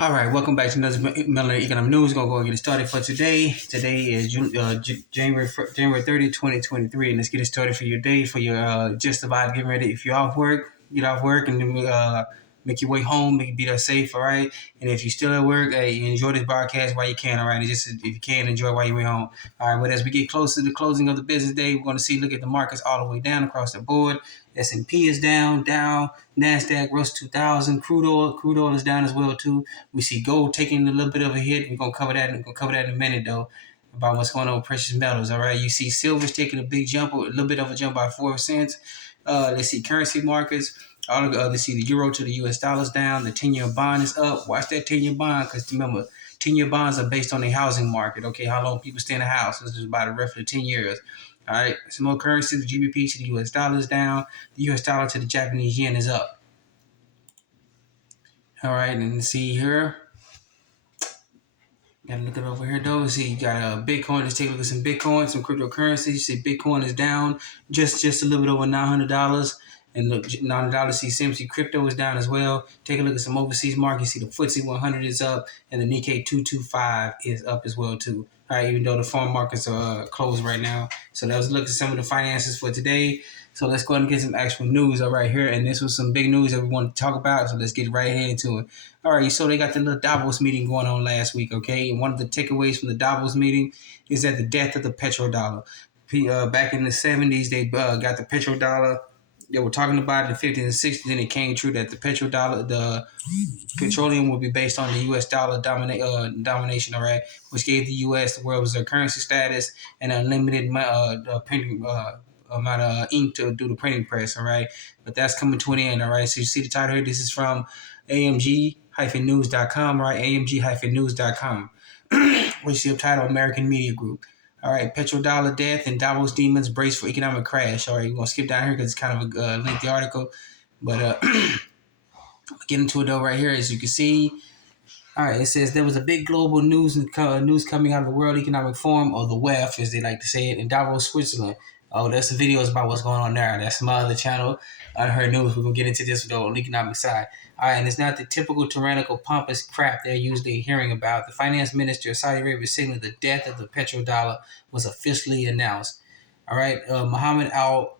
All right, welcome back to another Melanie Economic News. Gonna go and get it started for today. Today is January 30th, 2023, and let's get it started for your day, for your just about getting ready. If you're off work, get off work and make your way home. Make it be there safe, all right. And if you're still at work, hey, enjoy this broadcast while you can, all right. And just if you can, enjoy while you're way home, all right. But as we get close to the closing of the business day, we're going to look at the markets all the way down across the board. S&P is down, NASDAQ, Russell 2000, crude oil is down as well too. We see gold taking a little bit of a hit. We're gonna cover that. We're gonna cover that in a minute though, about what's going on with precious metals. All right, you see silver's taking a big jump, a little bit of a jump by 4 cents. Let's see currency markets. Let's see the euro to the U.S. dollars down. The 10-year bond is up. Watch that 10-year bond, because remember, 10-year bonds are based on the housing market. Okay, how long people stay in a house. This is about roughly 10 years. All right, some more currency. The GBP to the U.S. dollar is down. The U.S. dollar to the Japanese yen is up. All right, and see here. Gotta look it over here though. See, you got Bitcoin. Let's take a look at some Bitcoin, some cryptocurrencies. You see, Bitcoin is down just a little bit over $900. And look, $900. See, Simply crypto is down as well. Take a look at some overseas markets. See, the FTSE 100 is up, and the Nikkei 225 is up as well too. All right, even though the foreign markets are closed right now. So that was a look at some of the finances for today. So let's go ahead and get some actual news right here. And this was some big news that we want to talk about. So let's get right ahead into it. All right, so they got the little Davos meeting going on last week, okay? And one of the takeaways from the Davos meeting is that the death of the petrodollar. Back in the 70s, they got the petrodollar. They were talking about it in the 50s and 60s, and it came true that the petrodollar, the petroleum will be based on the U.S. dollar domination, all right, which gave the U.S. the world reserve currency status and unlimited printing amount of ink to do the printing press, all right? But that's coming to an end, all right? So you see the title here. This is from AMG-news.com, right? AMG-news.com. Which is the title American Media Group. All right, petrodollar death and Davos demons brace for economic crash. All right, we're going to skip down here because it's kind of a lengthy article. But get into it though right here. As you can see, all right, it says there was a big global news coming out of the World Economic Forum, or the WEF, as they like to say it, in Davos, Switzerland. Oh, there's some videos about what's going on there. That's my other channel, Unheard News. We're going to get into this though on the economic side. All right, and it's not the typical tyrannical, pompous crap they're usually hearing about. The finance minister of Saudi Arabia saying the death of the petrodollar was officially announced. All right, Mohammed Al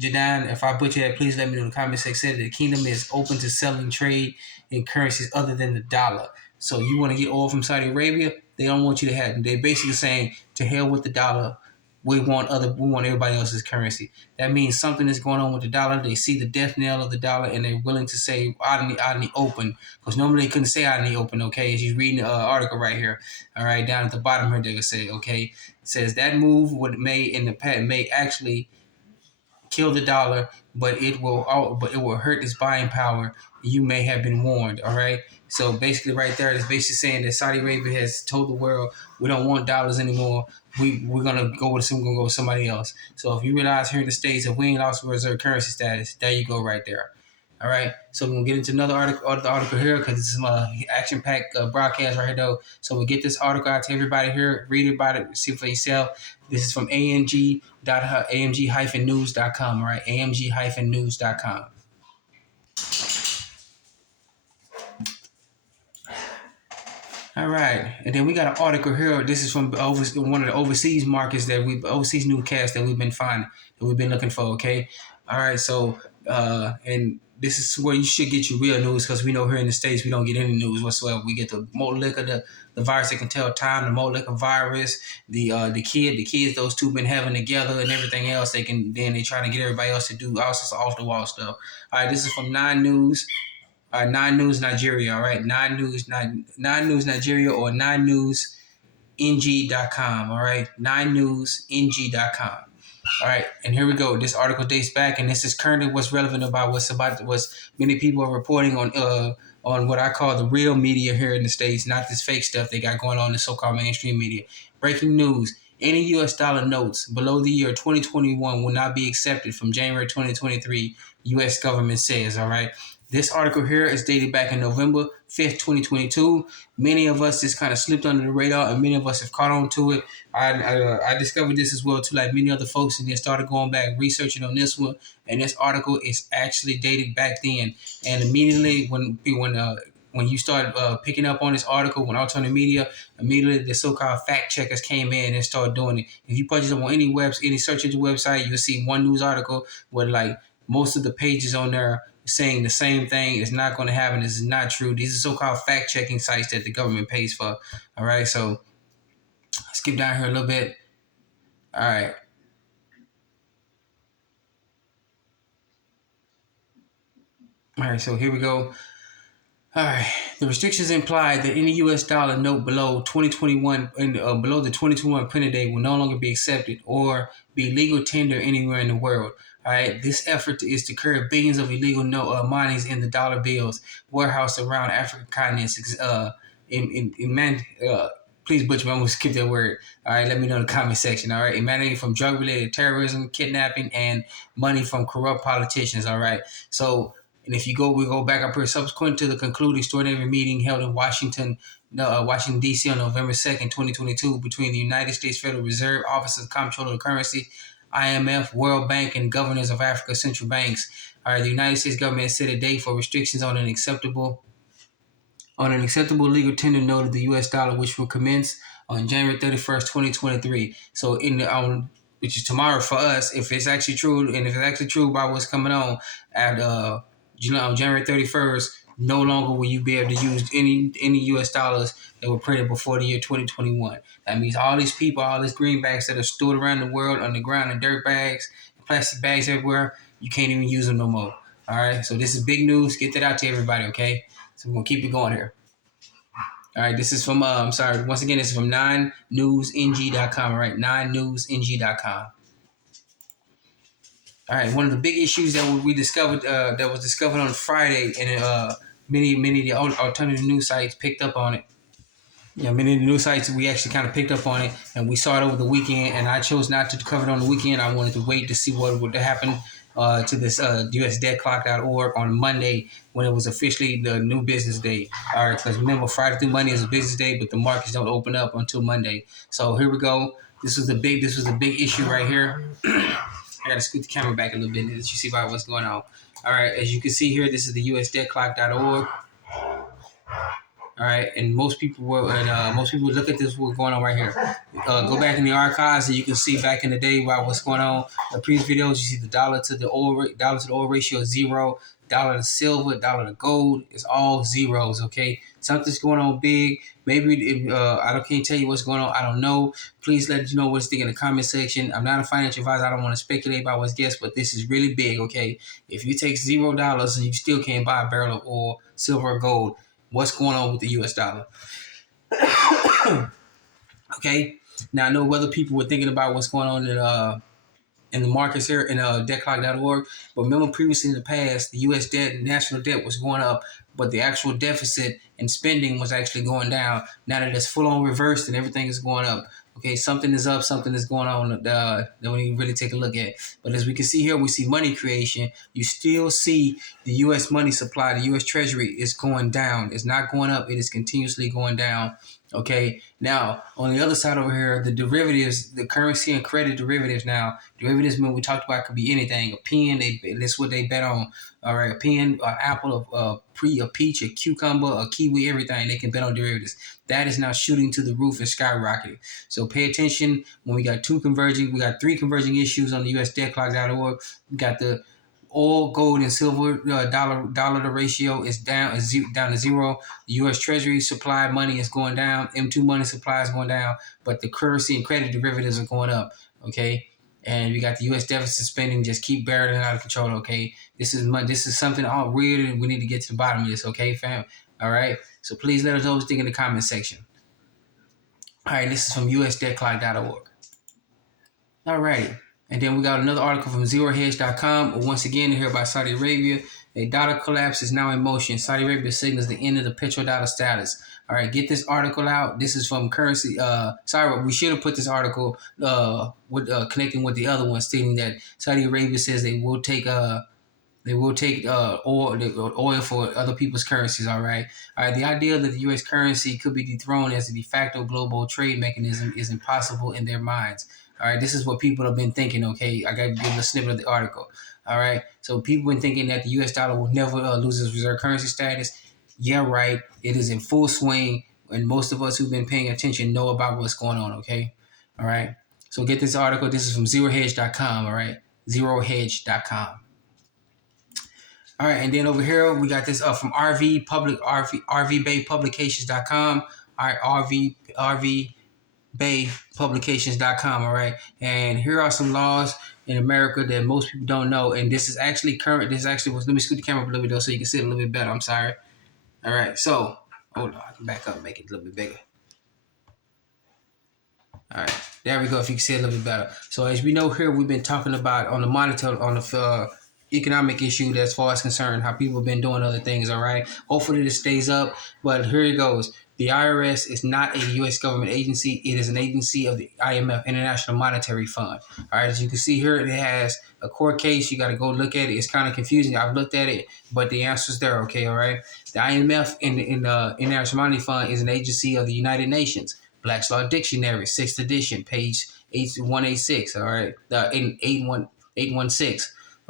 Jadaan, if I butcher that, please let me know in the comment section. Said the kingdom is open to selling trade in currencies other than the dollar. So you want to get oil from Saudi Arabia? They don't want you to have. They're basically saying, to hell with the dollar. We want everybody else's currency. That means something is going on with the dollar. They see the death knell of the dollar, and they're willing to say out in the open. Because normally they couldn't say out in the open. Okay, as you're reading the article right here. All right, down at the bottom here, they say, okay, it says that move may actually kill the dollar, but it will hurt its buying power. You may have been warned. All right. So basically, right there, it's basically saying that Saudi Arabia has told the world, we don't want dollars anymore. We're gonna go with somebody else. So if you realize here in the States, if we ain't lost reserve currency status, there you go right there. All right, so we're gonna get into another article here because it's some action-packed broadcast right here though. So we'll get this article out to everybody here, read about it, see for yourself. This is from AMG-news.com. All right, AMG-news.com. All right, and then we got an article here. This is from one of the overseas markets overseas newscasts that we've been finding, that we've been looking for. Okay, all right. So, and this is where you should get your real news, because we know here in the States we don't get any news whatsoever. We get the Moleka, the virus that can tell time, the Moleka virus, the kids, those two been having together and everything else. They trying to get everybody else to do all sorts of off the wall stuff. All right, this is from 9News. Nine News Nigeria, all right? Nine News Nigeria, or 9newsng.com, all right? 9newsng.com. All right, and here we go. This article dates back, and this is currently what's relevant about what's many people are reporting on what I call the real media here in the States, not this fake stuff they got going on in the so-called mainstream media. Breaking news. Any U.S. dollar notes below the year 2021 will not be accepted from January 2023, U.S. government says, all right? This article here is dated back in November 5th, 2022. Many of us just kind of slipped under the radar, and many of us have caught on to it. I discovered this as well, too, like many other folks, and then started going back researching on this one. And this article is actually dated back then. And immediately when when you start picking up on this article, when alternative media, immediately the so-called fact checkers came in and started doing it. If you purchase them on any search engine website, you'll see one news article where like most of the pages on there saying the same thing. It's not going to happen. This is not true. These are so-called fact-checking sites that the government pays for. All right, so skip down here a little bit. All right. All right, so here we go. All right. The restrictions imply that any U.S. dollar note below 2021 and below the 2021 printed date will no longer be accepted or be legal tender anywhere in the world. All right. This effort is to curb billions of illegal monies in the dollar bills warehoused around African continents. Please butcher me. I'm gonna skip that word. All right. Let me know in the comment section. All right. Emanating from drug-related terrorism, kidnapping, and money from corrupt politicians. All right. So. And if we go back up here, subsequent to the concluding extraordinary meeting held in Washington, D.C. on November 2nd, 2022, between the United States Federal Reserve, Office of Comptroller of Currency, IMF, World Bank, and governors of Africa's central banks. All right, the United States government set a date for restrictions on an acceptable legal tender note of the U.S. dollar, which will commence on January 31st, 2023. So which is tomorrow for us, if it's actually true, and if it's actually true about what's coming on at on January 31st, no longer will you be able to use any U.S. dollars that were printed before the year 2021. That means all these people, all these greenbacks that are stored around the world on the ground in dirt bags, plastic bags everywhere, you can't even use them no more. All right, so this is big news. Get that out to everybody, okay? So we're going to keep it going here. All right, this is from, once again, this is from 9newsng.com, all right? 9newsng.com. All right, one of the big issues that we discovered, that was discovered on Friday, and many of the alternative news sites picked up on it. Many of the news sites, we actually kind of picked up on it, and we saw it over the weekend, and I chose not to cover it on the weekend. I wanted to wait to see what would happen to this USDebtClock.org on Monday when it was officially the new business day. All right, because remember, Friday through Monday is a business day, but the markets don't open up until Monday. So here we go. This was the big issue right here. I got to scoot the camera back a little bit so you see about what's going on. All right, as you can see here, this is the USDebtClock.org. All right, and most people look at this. What's going on right here? Go back in the archives, and you can see back in the day about what's going on. The previous videos, you see the dollar to the oil ratio is 0. Dollar to silver, dollar to gold, it's all zeros. Okay, something's going on big. Maybe can't tell you what's going on. I don't know. Please let you know what's thinking in the comment section. I'm not a financial advisor. I don't want to speculate about what's guessed, but this is really big. Okay, if you take $0 and you still can't buy a barrel of oil, silver, or gold, what's going on with the U.S. dollar? Okay, now I know whether people were thinking about what's going on in the markets here in debtclock.org. But remember, previously in the past, the U.S. debt, national debt, was going up, but the actual deficit and spending was actually going down. Now that it's full on reversed and everything is going up. Okay, something is up, something is going on that we need to really take a look at. But as we can see here, we see money creation. You still see the U.S. money supply, the U.S. Treasury is going down. It's not going up. It is continuously going down. Okay, now on the other side over here, the derivatives, the currency and credit derivatives. Now, derivatives, when we talked about, could be anything. A pen, that's what they bet on. All right, a pen, an apple, a peach, a cucumber, a kiwi, everything. They can bet on derivatives. That is now shooting to the roof and skyrocketing. So pay attention when we got three converging issues on the USDebtClock.org. We got the oil, gold, and silver dollar to ratio is down to 0. The U.S. Treasury supply money is going down. M2 money supply is going down, but the currency and credit derivatives are going up. Okay, and we got the U.S. deficit spending just keep barreling out of control. Okay, this is something all weird, and we need to get to the bottom of this. Okay, fam. All right. So please let us know what you think in the comment section. All right, this is from USDebtClock.org. All right. And then we got another article from ZeroHedge.com. Once again, here about Saudi Arabia. A dollar collapse is now in motion. Saudi Arabia signals the end of the petrodollar status. All right, get this article out. This is from Currency. We should have put this article connecting with the other one, stating that Saudi Arabia says they will take oil for other people's currencies. All right. The idea that the U.S. currency could be dethroned as a de facto global trade mechanism is impossible in their minds. All right, this is what people have been thinking. Okay, I got to give a snippet of the article. All right, so people have been thinking that the U.S. dollar will never lose its reserve currency status. Yeah, right. It is in full swing, and most of us who've been paying attention know about what's going on. Okay, all right. So get this article. This is from zerohedge.com. All right, zerohedge.com. All right, and then over here we got this from RVBaypublications.com. All right, RVBaypublications.com. All right, and here are some laws in America that most people don't know, and this is actually current. This actually was. Let me scoot the camera up a little bit though, so you can see it a little bit better. I'm sorry. All right, so hold on, I can back up and make it a little bit bigger. All right, there we go. If you can see it a little bit better. So as we know here, we've been talking about on the monitor on the economic issue as far as concerned, how people have been doing other things. All right, hopefully this stays up. But here it goes. The IRS is not a U.S. government agency. It is an agency of the IMF, International Monetary Fund. All right, as you can see here, it has a court case. You got to go look at it. It's kind of confusing. I've looked at it, but the answer's there. Okay, all right. The IMF in the International Monetary Fund is an agency of the United Nations. Black's Law Dictionary, 6th edition, page 8186, all right, 816.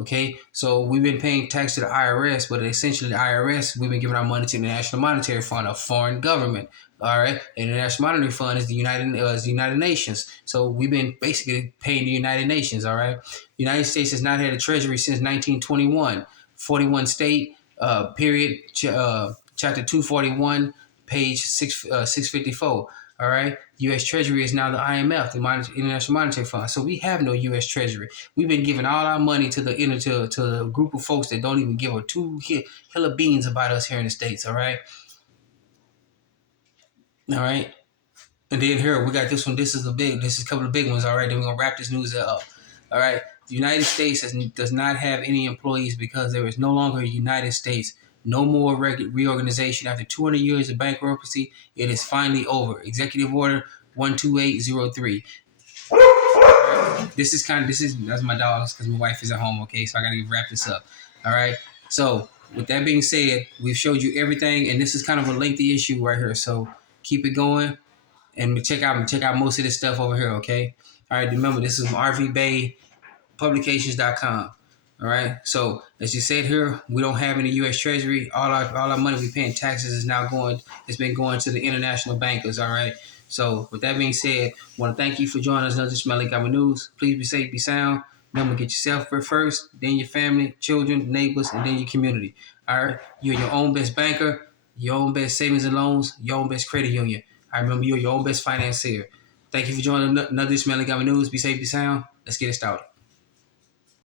Okay, so we've been paying tax to the IRS, but essentially the IRS, we've been giving our money to the National Monetary Fund, a foreign government. All right, and the National Monetary Fund is the United Nations. So we've been basically paying the United Nations. All right, the United States has not had a treasury since 1921. 41 state period. Chapter 241, page 654. All right. U.S. Treasury is now the IMF, the International Monetary Fund. So we have no U.S. Treasury. We've been giving all our money to a group of folks that don't even give a two hill of beans about us here in the States. All right. All right. And then here we got this one. This is a couple of big ones. All right. Then we're gonna wrap this news up. All right. The United States does not have any employees because there is no longer a United States. No more reorganization. After 200 years of bankruptcy, it is finally over. Executive Order 12803. That's my dogs because my wife is at home. Okay, so I gotta wrap this up. All right. So with that being said, we've showed you everything, and this is kind of a lengthy issue right here. So keep it going, and check out most of this stuff over here. Okay. All right. Remember, this is from RVBaypublications.com. All right. So as you said here, we don't have any U.S. Treasury. All our money we pay in taxes is now going. It's been going to the international bankers. All right. So with that being said, I want to thank you for joining us. Another Smelly Common News. Please be safe, be sound. Remember, get yourself first, then your family, children, neighbors, and then your community. All right. You're your own best banker, your own best savings and loans, your own best credit union. I remember you're your own best financier. Thank you for joining another Smelly Common News. Be safe, be sound. Let's get it started.